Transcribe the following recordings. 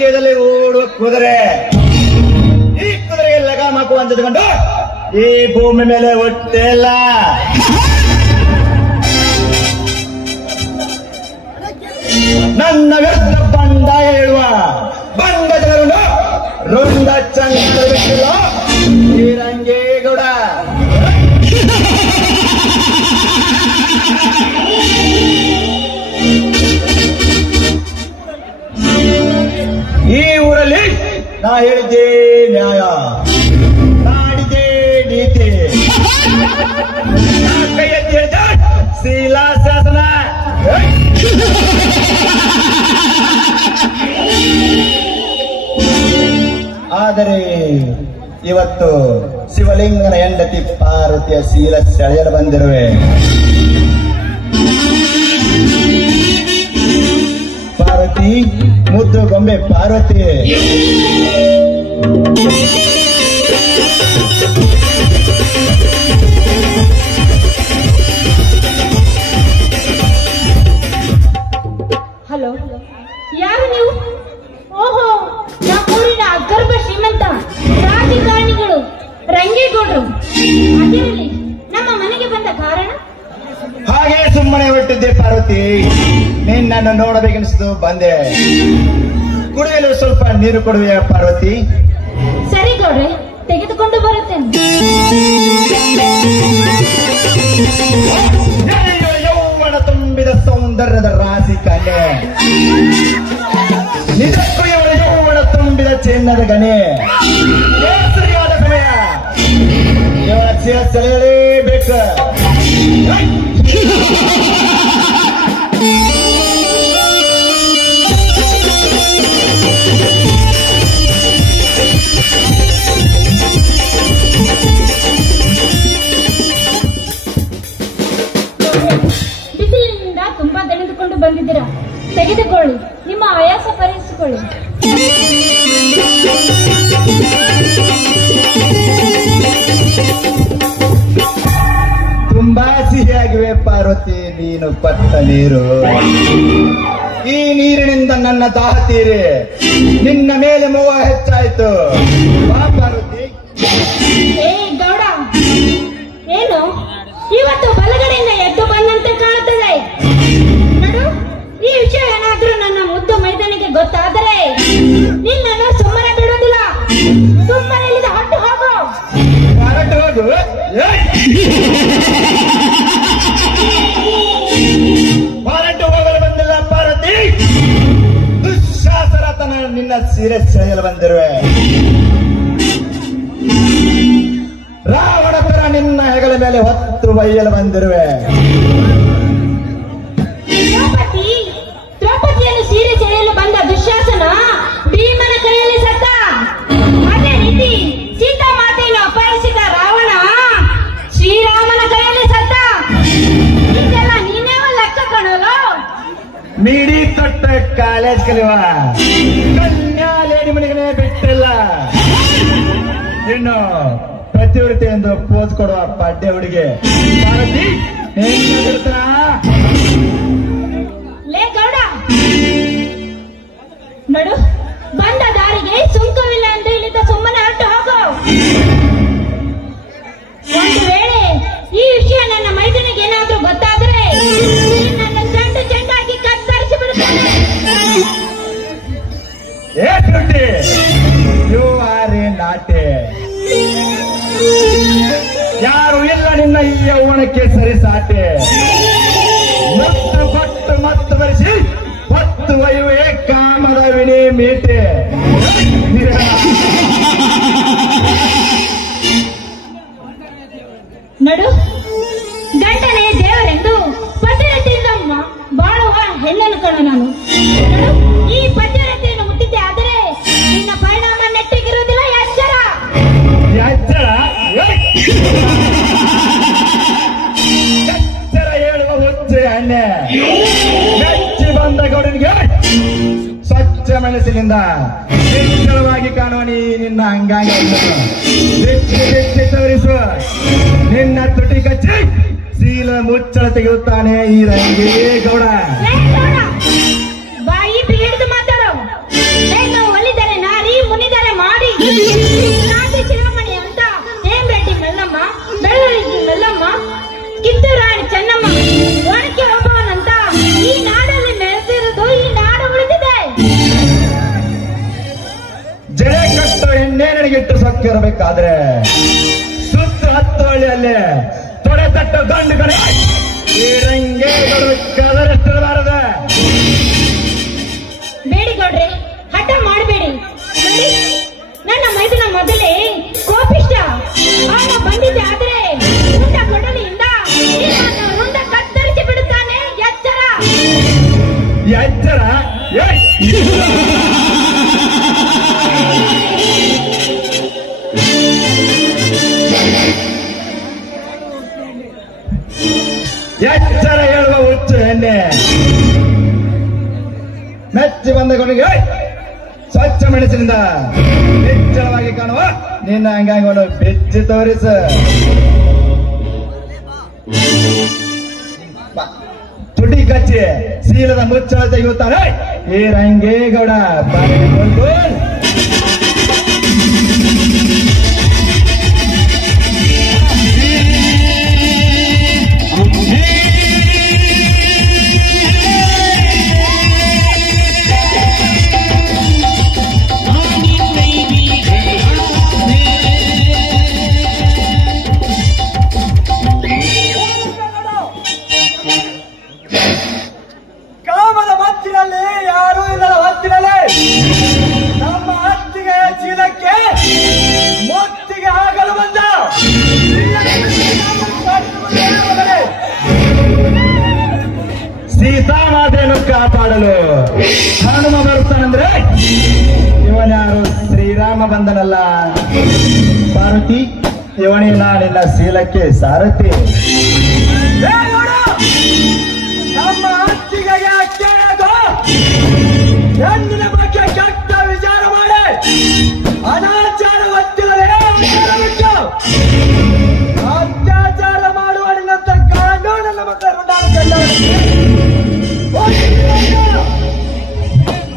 ರಾಜ್ಯದಲ್ಲಿ ಓಡುವ ಕುದುರೆ. ಈ ಕುದುರೆಗೆ ಲಗಾಮ್ ಹಾಕುವ ಅಂದುಕೊಂಡು ಈ ಭೂಮಿ ಮೇಲೆ ಹುಟ್ಟೇ ಇಲ್ಲ. ನನ್ನ ವ್ಯರ್ಥ ಬಂಡಾಯ ಹೇಳುವ ಬಂಡ ಜನರನ್ನು ರುಂಡ ಚಂದ್ರಲ್ಲ ಶ್ರೀರಂಗೇಗೌಡ. ಈ ಊರಲ್ಲಿ ನಾ ಹೇಳಿದ್ದೇ ನ್ಯಾಯ, ನಾಡಿದ್ದೇ ನೀತಿ, ನಾ ಕೈ ಎತ್ತಿ ಹೇಳಿದ ಶಿಲಾಶಾಸನ. ಆದರೆ ಇವತ್ತು ಶಿವಲಿಂಗನ ಹೆಂಡತಿ ಪಾರ್ವತಿಯ ಶೀಲ ಸೆಳೆಯಲು ಬಂದಿರುವೆ. ಪಾರ್ವತಿ, ಮುದ್ದು ಗೊಂಬೆ ಪಾರ್ವತಿ, ಹಲೋ, ಯಾರು ನೀವು? ಓಹೋ, ನಮ್ಮೂರಿನ ಅಗರ್ಭ ಶ್ರೀಮಂತ ರಾಜಕಾರಣಿಗಳು ರಂಗೇಗೌಡರು. ಅದಿರಲಿ, ನಮ್ಮ ಮನೆಗೆ ಬಂದ ಕಾರಣ? ಹಾಗೆ ಸುಮ್ಮನೆ ಹೊರಟಿದ್ದೆ ಪಾರ್ವತಿ, ನಿನ್ನನ್ನು ನೋಡಬೇಕೆನಿಸಿದು ಬಂದೆ. ಕುಡಿಯಲು ಸ್ವಲ್ಪ ನೀರು ಕೊಡುವೆಯಾ ಪಾರ್ವತಿ? ಸರಿ ಗೌಡ್ರೆ, ತೆಗೆದುಕೊಂಡು ಬರುತ್ತೇನೆ. ಯೌವನ ತುಂಬಿದ ಸೌಂದರ್ಯದ ರಾಶಿ ಕಲೆ, ನಿಜಕ್ಕೂ ಇವಳ ಯೌವನ ತುಂಬಿದ ಚಿನ್ನದ ಗಣೆ. ಸರಿಯಾದ ಸಮಯ, ಇವಳ ಸೆಳೆಯಲೇಬೇಕು. ಬಿಸಿಲಿನಿಂದ ತುಂಬಾ ದಣಿದುಕೊಂಡು ಬಂದಿದ್ದೀರಾ, ತೆಗೆದುಕೊಳ್ಳಿ, ನಿಮ್ಮ ಆಯಾಸ ಪರಿಹರಿಸಿಕೊಳ್ಳಿ. ತುಂಬಾ ಸಿಹಿಯಾಗಿವೆ ಪಾರ್ವತಿ ನೀನು ಪಟ್ಟ ನೀರು. ಈ ನೀರಿನಿಂದ ನನ್ನ ದಾಹ ತೀರಿ ನಿನ್ನ ಮೇಲೆ ಮೋಹ ಹೆಚ್ಚಾಯಿತು. ಬಾ ಪಾರ್ವತಿ. ಏ ಗೌಡ, ಏನು ಇವತ್ತು ಬಲಗಡೆಯಿಂದ ಎದ್ದು ಬಂದಂತೆ ಕಾಣುತ್ತದೆ? ನೋಡು, ಈ ವಿಷಯ ಏನಾದ್ರೂ ನನ್ನ ಮುದ್ದು ಮೈದಾನಿಗೆ ಗೊತ್ತಾದರೆ ನಿನ್ನನ್ನು ಸುಮ್ಮನೆ ಬಿಡುವುದಿಲ್ಲ. ಸುಮ್ಮನೆ ಇಲ್ಲಿಂದ ಹೊಟ್ಟು ಹೋಗು. ಹೊರಟು ಹೋಗು. ಹೊರಟು ಹೋಗಲು ಬಂದಿಲ್ಲ ಪಾರ್ವತಿ, ದುಶ್ಯಾಸನತನ ನಿನ್ನ ಸೀರೆ ಸೆಳೆಯಲು ಬಂದಿರುವೆ. ರಾವಣ ತರ ನಿನ್ನ ಹೆಗಲ ಮೇಲೆ ಹೊತ್ತು ಒಯ್ಯಲು ಬಂದಿರುವೆ. ದ್ರೌಪದಿಯನ್ನು ಸೀರೆ ಸೆಳೆಯಲು ಬಂದ ದುಶ್ಯಾಸನ ಭೀಮನ ಕೈಯಲ್ಲಿ ಸತ್ತ. ಅದೇ ರೀತಿ ಸೀತಾ ಮಾತೆಯನ್ನು ಅಪಹರಿಸಿದ ರಾವಣ ಶ್ರೀರಾಮನ ಕೈಯಲ್ಲಿ ಸತ್ತ. ಇದೆಲ್ಲ ನೀನೇವ ಲೆಕ್ಕ ಕಾಣೋದು? ಮೀಡಿ ತೊಟ್ಟ ಕಾಲೇಜ್ ಕಲಿಯುವ ಕನ್ಯಾ ಲೇಡಿ ಮನೆಗೆ ಬಿಟ್ಟಿಲ್ಲ. ಇನ್ನು ಪ್ರತಿವೃತ್ತಿ ಎಂದು ಪೋಸ್ ಕೊಡುವ ಪಡ್ಡೆ ಹುಡುಗಿ ಪಾರ್ವತಿ ಲೇ ಗೌಡ, ನೋಡು, ಬಂದ ದಾರಿಗೆ ಸುಂಕವಿಲ್ಲ ಎಂದು ಇಲ್ಲಿಂದ ಸುಮ್ಮನೆ ಹೊರಟು ಹೋಗು. ಒಂದು ವೇಳೆ ಈ ವಿಷಯ ನನ್ನ ಮೈದನಿಗೆ ಏನಾದ್ರೂ ಗೊತ್ತಾದ್ರೆ ನನ್ನ ಚೆಂಡು ಚೆಂಡಾಗಿ ಕತ್ತರಿಸಿ ಬಿಡುತ್ತೇನೆ. You are a naughty. ಯಾರು ಇಲ್ಲ ನಿನ್ನ ಈ ಯೌವನಕ್ಕೆ ಸರಿ ಸಾಟೆ. ಮತ್ತು ಮತ್ತು ಬರೆಸಿ ಹೊತ್ತು ಒಯ್ಯುವೆ ಕಾಮದ ವಿನಿ ಮೀಟೆ. ನಡು, ಗಂಡನೇ ದೇವರೆಂದು ಪತಿರತೆಯಿಂದ ಬಾಳುವ ಹೆಣ್ಣನ್ನು ಕಣ ನಾನು. ನಡು, ಈ ಪತಿರತೆಯನ್ನು ಮುಟ್ಟಿದ್ದೆ ಆದರೆ ನಿನ್ನ ಪರಿಣಾಮ ನೆಟ್ಟಿಗಿರುವುದಿಲ್ಲ. ಎಚ್ಚರ ಎಚ್ಚರ ಎಚ್ಚರ ಹೇಳುವ ಹುಚ್ಚೆ ಹಣ್ಣೆ. ಮೆಚ್ಚಿ ಬಂದ ಗೌಡನಿಗೆ ಸ್ವಚ್ಛ ಮನಸ್ಸಿನಿಂದ ನಿಶ್ಚಲವಾಗಿ ಕಾಣುವ ನೀ ನಿನ್ನ ಅಂಗಾಂಗ ಬೆಚ್ಚಿ ತೋರಿಸುವ ನಿನ್ನ ತುಟಿ ಕಚ್ಚಿ ಶೀಲ ಮುಚ್ಚಳ ತೆಗೆಯುತ್ತಾನೆ ಈ ರಂಗೇಗೌಡ. ಬಾಯಿ ಹಿಡಿದು ಮಾತಾಡೋ. ಬದುಕಿರಬೇಕಾದ್ರೆ ಸುತ್ತ ಹತ್ತು ಹಳ್ಳಿಯಲ್ಲಿ ತೊಡೆ ತಟ್ಟ ಗಂಡು ಕಡೆ ಈ ರಂಗೇಗೌಡ ಕದರಷ್ಟಿರಬಾರದ. ಬೇಡಿ ಗೌಡ್ರೆ, ಹಠ ಮಾಡಬೇಡಿ. ನೋಡಿ, ನನ್ನ ಮೈದುನ ಮೊದಲೇ ಕೋಪಿಷ್ಟ. ಆಗ ಬಂದಿದ್ದೆ ಆದ್ರೆ ರುಂಡ ಕೊಡಲಿಯಿಂದ ರುಂಡ ಕತ್ತರಿಸಿ ಬಿಡುತ್ತಾನೆ. ಎಚ್ಚರ ಎಚ್ಚರ. ಎಚ್ಚರ ಹೇಳುವ ಹುಚ್ಚು ಎಣ್ಣೆ ಮೆಚ್ಚಿ ಬಂದ ಕೊನೆಗೆ ಸ್ವಚ್ಛ ಮೆಣಸಿನಿಂದ ಹೆಚ್ಚಳವಾಗಿ ಕಾಣುವ ನಿನ್ನ ಅಂಗಾಂಗವನ್ನು ಬೆಚ್ಚಿ ತೋರಿಸ. ತುಟಿ ಕಚ್ಚಿ ಶೀಲದ ಮುಚ್ಚಳ ತೆಗೆಯುತ್ತಾನೆ ಈ ರಂಗೇಗೌಡ. ಕಾಮದ ಮತ್ತಿನಲ್ಲಿ ಯಾರೂ ಇಲ್ಲದ ಹೊತ್ತಿನಲ್ಲಿ ನಮ್ಮ ಹತ್ತಿಗೆಯ ಚೀಲಕ್ಕೆ ಮೊತ್ತಿಗೆ ಆಗಲು ಬಂದ ಸೀತಾಮಾತೆಯನ್ನು ಕಾಪಾಡಲು ಹನುಮ ಬರುತ್ತಾನಂದ್ರೆ ಇವನ್ಯಾರು ಶ್ರೀರಾಮ ಬಂದನಲ್ಲ ಪಾರ್ವತಿ, ಇವನೇ ನಾನಿನ್ನ ಶೀಲಕ್ಕೆ ಸಾರಥಿ. ನಮ್ಮ ಹತ್ತಿಗೆಯ ಕೇಳದು ಹೆಣ್ಣಿನ ಬಗ್ಗೆ ಕೆಟ್ಟ ವಿಚಾರ ಮಾಡಿ ಅನಾಚಾರ ಹೊತ್ತಿದರೆ ಬಿಟ್ಟು ಅತ್ಯಾಚಾರ ಮಾಡುವ ನಿನ್ನಂತ ಕಾಂಡು ನನ್ನ ಮಕ್ಕಳ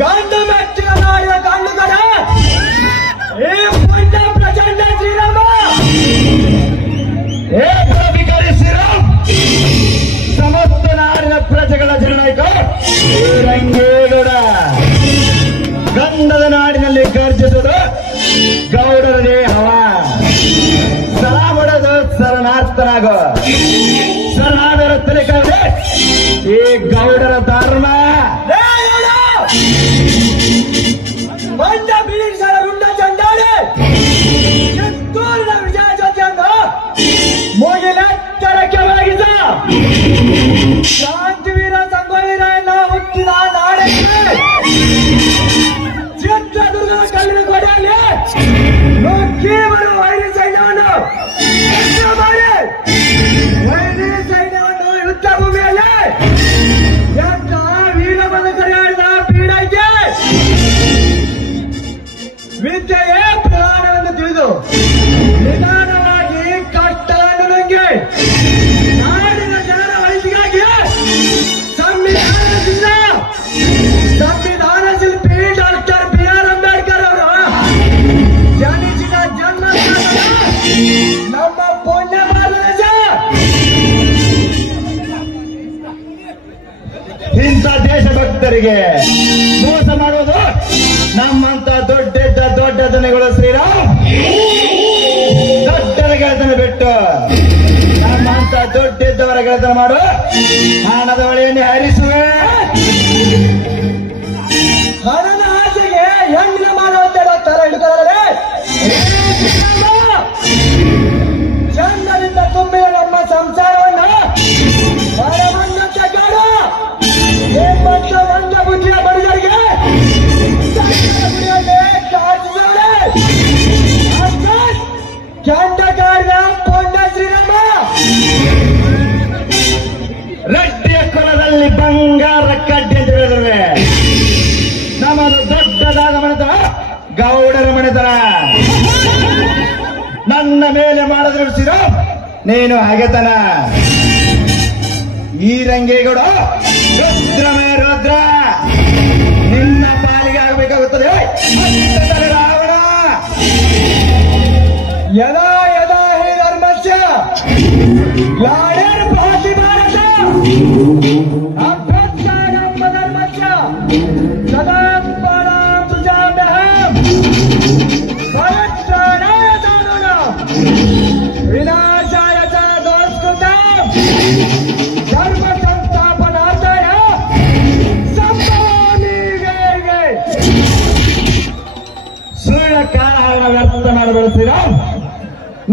ಗಂಡು ಮೆಚ್ಚಿನ ನಾಡಿನ ಕಣ್ಣುಗಳ ಈ ಪುಣ್ಯ ಪ್ರಚಂಡ ಶ್ರೀರಾಮ. ಸಮಸ್ತ ನಾಡಿನ ಪ್ರಜೆಗಳ ಜನನಾಯಕ ರಂಗೇಗೌಡ. ಗಂಧದ ನಾಡಿನಲ್ಲಿ ಗರ್ಜಿಸುವುದು ಗೌಡರದೇ ಹವ. ಸಲಾಮೊಡೆದು ಶರಣಾರ್ಥನಾಗೋ. ಶರಣಾದರ ತಲೆಕಾದ್ರೆ ಈ ಗೌಡರ ಧರ್ಮ. ಬಂದ ಬೀಸರ ರುಂಡ ಚಂಡಾಳೆ ಎತ್ತೂರಿನ ವಿಜಯ ಜೊತೆಯನ್ನು ಮುಗಿಲೆತ್ತರಕ್ಕೆ ಒಳಗಿದ ಶಾಂತಿವೀರ ಸಂಗೊಳ್ಳಿರ ಹುಟ್ಟಿದ ನಾಡಕ್ಕೆ ಚಿತ್ರದುರ್ಗದ ಕಲ್ಲಿನ ಕೊಡೆಯಲ್ಲಿ ನುಗ್ಗಿ ಬರುವ ವೈರಿ ಸೈನ್ಯವನ್ನು ಮಾಡಿ ವೈರಿ ಸೈನ್ಯವನ್ನು ಯುದ್ಧ ಭೂಮಿಯಲ್ಲಿ ಎಂತ ವೀರ ಬದುಕರಿಯಾಡಿದ ಪೀಡಕ್ಕೆ ವಿದ್ಯೆಯೇ ಪ್ರಾಣವನ್ನು ತಿಳಿದು ನಿಧಾನವಾಗಿ ಕಷ್ಟವನ್ನು ನುಂಗಿ ನಾಡಿನ ಜನರ ಒಳಿತಿಗಾಗಿ ಸಂವಿಧಾನ ಶಿಲ್ಪಿ ಡಾಕ್ಟರ್ ಬಿ.ಆರ್. ಅಂಬೇಡ್ಕರ್ ಅವರು ಜನಿಸಿದ ಜನ್ಮಸ್ಥಳ ನಮ್ಮ ಪುಣ್ಯ ಭಾರತ. ಇಂಥ ದೇಶಭಕ್ತರಿಗೆ ಮೋಸ ಮಾಡುವುದು ನಮ್ಮಂತ ದೊಡ್ಡ ದನಗಳು ಶ್ರೀರಾಮ್. ದೊಡ್ಡರ ಗೆಳೆತನ ಬಿಟ್ಟು ನಮ್ಮಂತ ದೊಡ್ಡಿದ್ದವರ ಗೆಳೆತನ ಮಾಡು. ಹಣದ ಹೊಳೆಯನ್ನೇ ಹರಿಸುವೆ. ಹಣದ ಆಸೆಗೆ ಹೆಣ್ಣಿನ ಮಾಡುವಂತ ತರ ಹಿಡಿದರೆ ಚಂದದಿಂದ ತುಂಬಿದ ನಮ್ಮ ಸಂಸಾರವನ್ನು ಹೊರಬಂದಂತೆ ಕಾಡು. ನಿಮ್ಮಂತ ಒಂದ ಬುದ್ಧಿಯ ಬಡಿಗರಿಗೆ ಚಂಡಗಾರನ ಪೊಂಡ ಶ್ರೀರಾಮ. ರಟ್ಟಿಯ ಕೊಲದಲ್ಲಿ ಬಂಗಾರ ಕಡ್ಡಿ ಅಂತ ಹೇಳಿದ್ರೆ ನಮ್ಮದು ದೊಡ್ಡದಾದ ಮನೆತನ ಗೌಡರ ಮನೆತನ. ನನ್ನ ಮೇಲೆ ಮಾಡಿದ್ರೆ ಶ್ರೀರಾಮ್ ನೀನು ಹಾಗೆತನ. ಈ ರಂಗೇಗೌಡ ರುದ್ರಮೇ ರುದ್ರ ನಿನ್ನ ಪಾಲಿಗೆ ಆಗಬೇಕಾಗುತ್ತದೆ ರಾವಣ. ಯದಾ ಯದಾ ಹೇ ಧರ್ಮಸ್ಯ ಗ್ಲಾನಿರ್ ಭವತಿ ಭಾರತ ಅಭ್ಯುತ್ಥಾನಂ ಧರ್ಮಸ್ಯ ಸದಾ ಪರಾಂ ತುಜಾಮ್ಯಹಂ ಪರಿತ್ರಾಣಾಯ ಶ್ರೀರಾಮ್,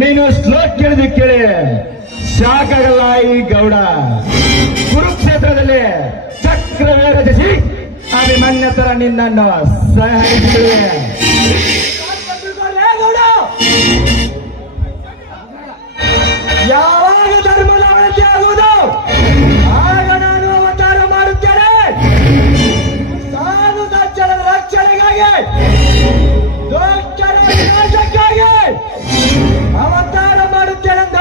ನೀನು ಶ್ಲೋಕ್ ಕೇಳಿದ ಕೇಳಿ ಸಾಕಾಗಲ್ಲ. ಈ ಗೌಡ ಕುರುಕ್ಷೇತ್ರದಲ್ಲಿ ಚಕ್ರವೇ ರಚಿಸಿ ಅಭಿಮನ್ಯ ತರ ನಿನ್ನನ್ನು ಸಹಿಸುವೆ. ಯಾವಾಗ ಧರ್ಮದ ಅವನತಿ ಆಗುವುದು ಆಗ ನಾನು ಅವತಾರ ಮಾಡುತ್ತೇನೆ. ಸಾಧು ಸಜ್ಜನರ ರಕ್ಷಣೆಗಾಗಿ, ದುಷ್ಟರ ವಿನಾಶಕ್ಕಾಗಿ ಅವತಾರ ಮಾಡುತ್ತೇನೆಂದ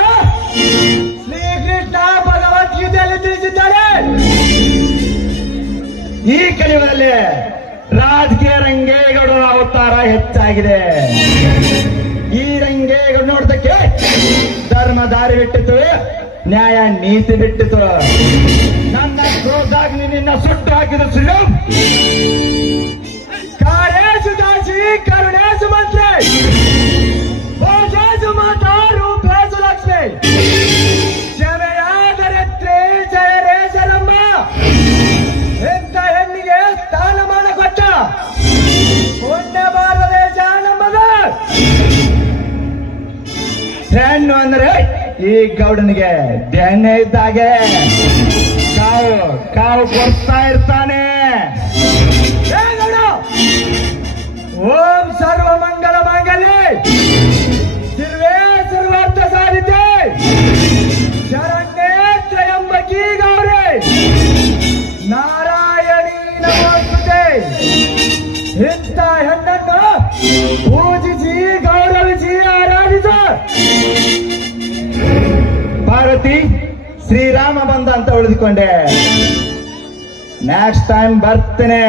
ಶ್ರೀಕೃಷ್ಣ ಭಗವದ್ಗೀತೆಯಲ್ಲಿ ತಿಳಿಸಿದ್ದಾರೆ. ಈ ಕಲಿಯುಗದಲ್ಲಿ ರಾಜಕೀಯ ರಂಗೇಗೌಡ ಅವತಾರ ಹೆಚ್ಚಾಗಿದೆ. ಈ ರಂಗೇಗೌಡ ನೋಡಿದಕ್ಕೆ ಧರ್ಮ ದಾರಿ ಬಿಟ್ಟಿತು, ನ್ಯಾಯ ನೀತಿ ಬಿಟ್ಟಿತು. ನನ್ನ ಕ್ರೋಧಾಗ್ನಿ ನಿನ್ನ ಸುಟ್ಟು ಹಾಕಿದ ಶ್ರೀರಾಮ್. ಕಾರೇಶು ದಾಸಿ ಕರುಣೇಶು ಮಂತ್ರಿ, ಭೋಜೇಶು ಮಾತಾ ರೂಪೇಶು ಲಕ್ಷ್ಮಿ, ಕ್ಷಮೆಯಾದರಿತ್ರಿ ಜಯರೇಶರಮ್ಮ. ಇಂಥ ಹೆಣ್ಣಿಗೆ ಸ್ಥಾನಮಾನ ಕೊಟ್ಟ ಪುಣ್ಯ ಭಾರತ ದೇಶ ನಮ್ಮದು. ಹೆಣ್ಣು ಅಂದ್ರೆ ಈ ಗೌಡನಿಗೆ ಬೆಣ್ಣೆ ಇದ್ದಾಗೆ ಕಾವು ಕಾವು ಕೊಡ್ತಾ ಇರ್ತಾನೆ. ಹೇ ಗೌಡ, ಓಂ ಸರ್ವ ಮಂಗಲ ಮಾಂಗಲ್ಯ ಶಿರ್ವೇ ಸರ್ವಾರ್ಥ ಸಾಧಿತೆ ಶರಣ್ಯೇ ತ್ರಯಂಬಕಿ ಗೌರಿ ನಾರಾಯಣಿ ನಮೋಸ್ತುತೆ. ಇಂಥ ಹೆಣ್ಣನ್ನು ಪೂಜಿಸಿ ಗೌರವಿಸಿ ಆರಾಧಿಸ. ಪಾರ್ವತಿ, ಶ್ರೀರಾಮ ಬಂದ ಅಂತ ಉಳಿದುಕೊಂಡೆ. ನೆಕ್ಸ್ಟ್ ಟೈಮ್ ಬರ್ತೇನೆ.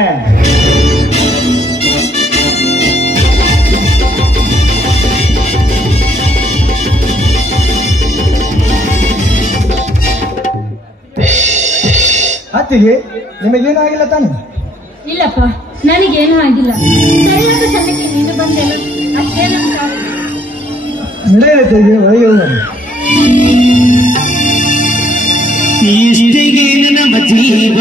ಅತ್ತಿಗೆ ನಿಮಗೇನು ಆಗಿಲ್ಲ ತಾನೆ? ಇಲ್ಲಪ್ಪ, ನನಗೇನೂ ಆಗಿಲ್ಲ. ಸರಿಯಾದ ಸಮಯಕ್ಕೆ ನೀನು ಬಂದೆಲ್ಲ ಅಷ್ಟೇ ನನ್ನ ಸಾಕು. ನಡೆಯುತ್ತೆ ಒಳಗೆ ಹೋಗೋಣ. ಇಷ್ಟೇ ನಮ್ಮ ಜೀವ.